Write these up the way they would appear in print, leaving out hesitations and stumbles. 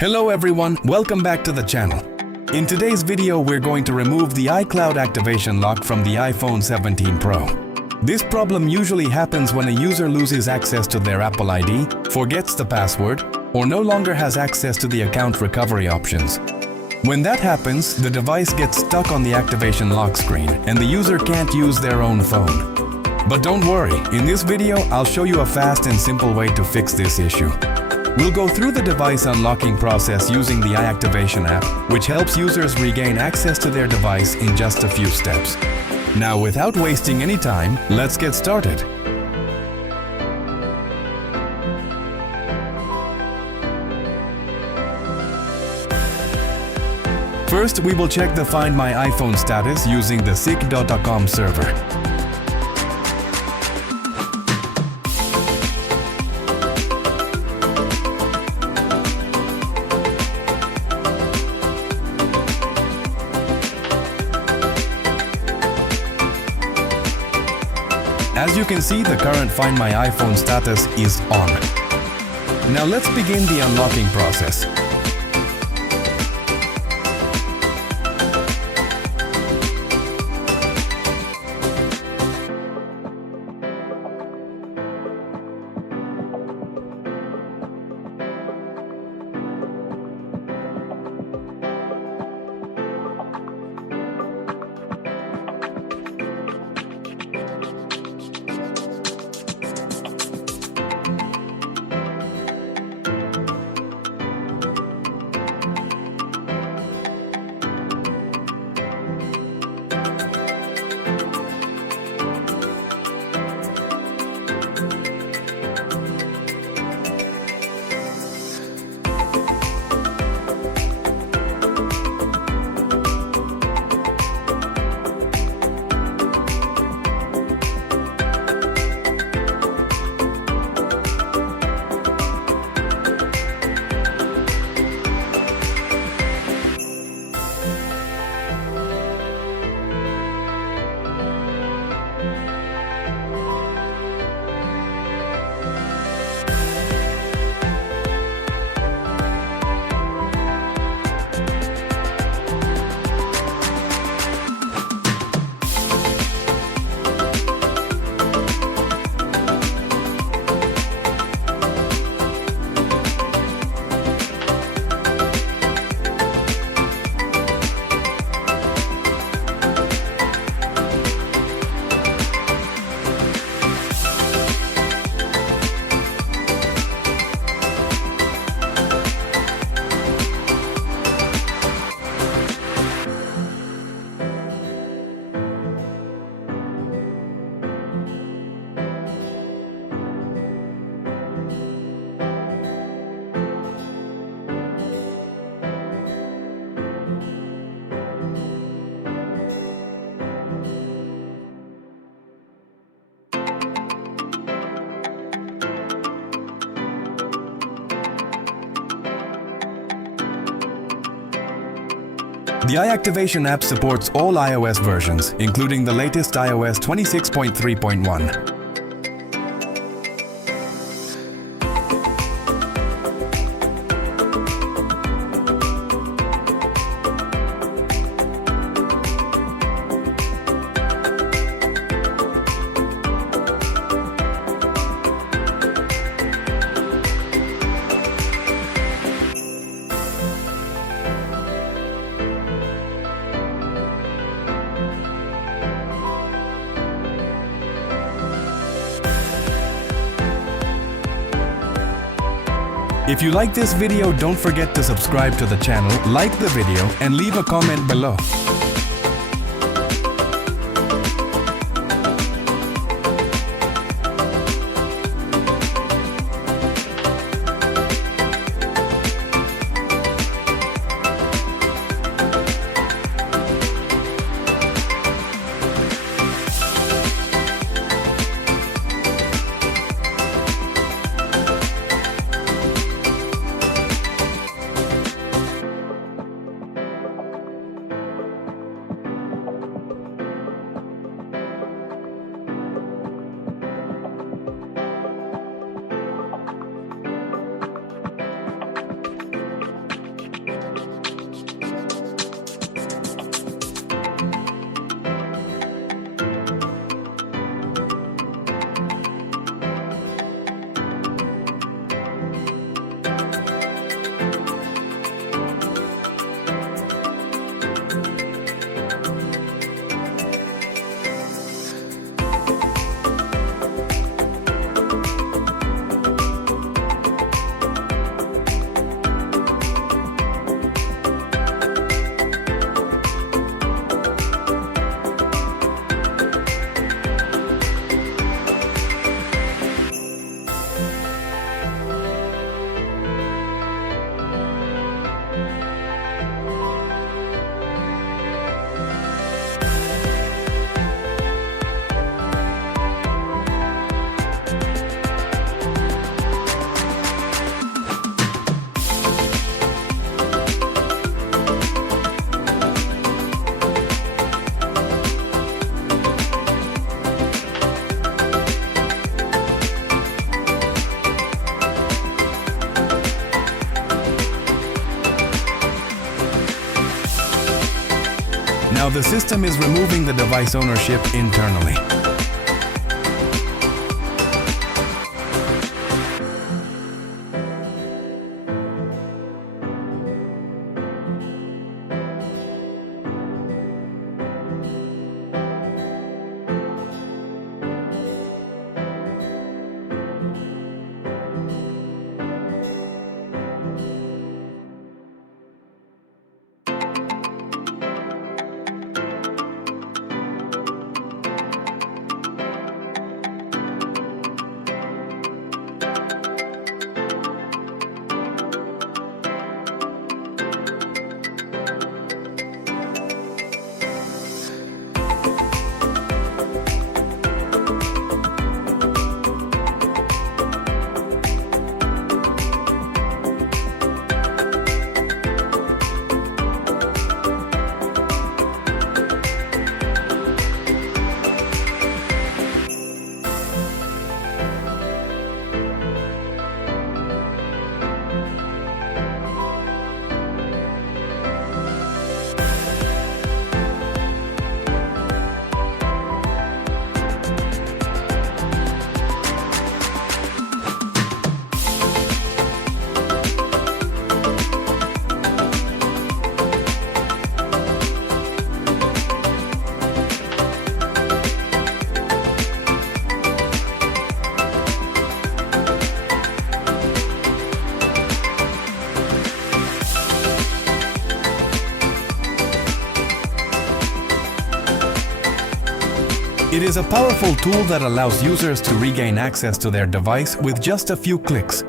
Hello everyone, welcome back to the channel. In today's video, we're going to remove the iCloud activation lock from the iPhone 17 Pro. This problem usually happens when a user loses access to their Apple ID, forgets the password, or no longer has access to the account recovery options. When that happens, the device gets stuck on the activation lock screen and the user can't use their own phone. But don't worry, in this video, I'll show you a fast and simple way to fix this issue. We'll go through the device unlocking process using the iActivation app, which helps users regain access to their device in just a few steps. Now, without wasting any time, let's get started. First, we will check the Find My iPhone status using the sick.com server. As you can see, the current Find My iPhone status is on. Now let's begin the unlocking process. The iActivation app supports all iOS versions, including the latest iOS 26.3.1. If you like this video, don't forget to subscribe to the channel, like the video, and leave a comment below. Now the system is removing the device ownership internally. It is a powerful tool that allows users to regain access to their device with just a few clicks.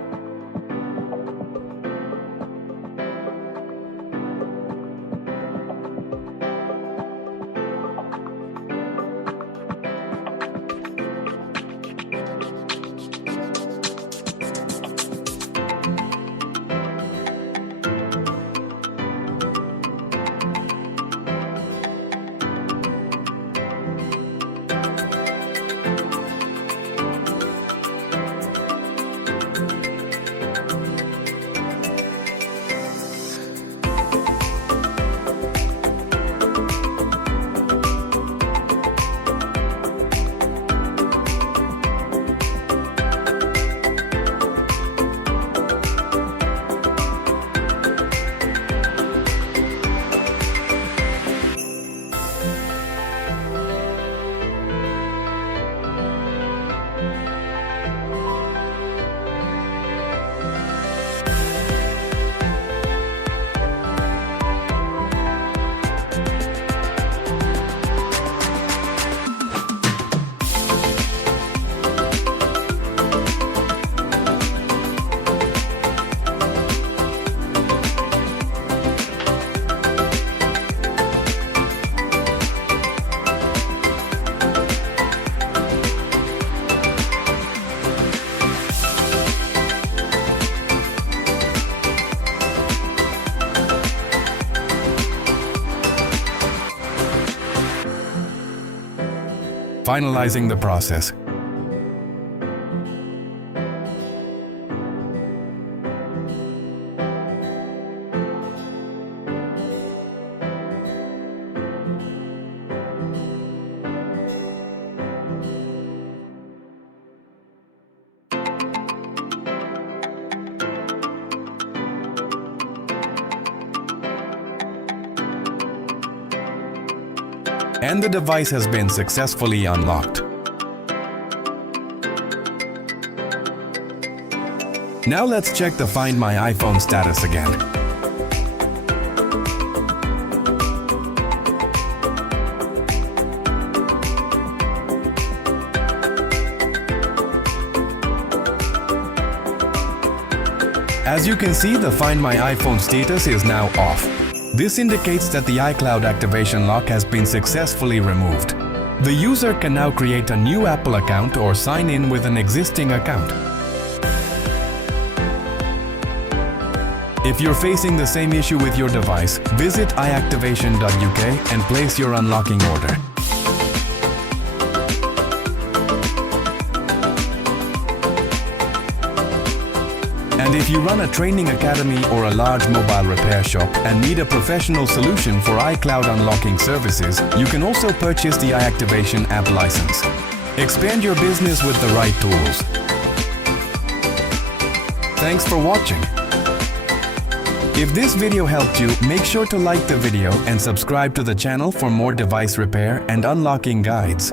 Finalizing the process. And the device has been successfully unlocked. Now let's check the Find My iPhone status again. As you can see, the Find My iPhone status is now off. This indicates that the iCloud activation lock has been successfully removed. The user can now create a new Apple account or sign in with an existing account. If you're facing the same issue with your device, visit iActivation.uk and place your unlocking order. And And if you run a training academy or a large mobile repair shop and need a professional solution for iCloud unlocking services, you can also purchase the iActivation app license. Expand your business with the right tools. Thanks for watching. If this video helped you, make sure to like the video and subscribe to the channel for more device repair and unlocking guides.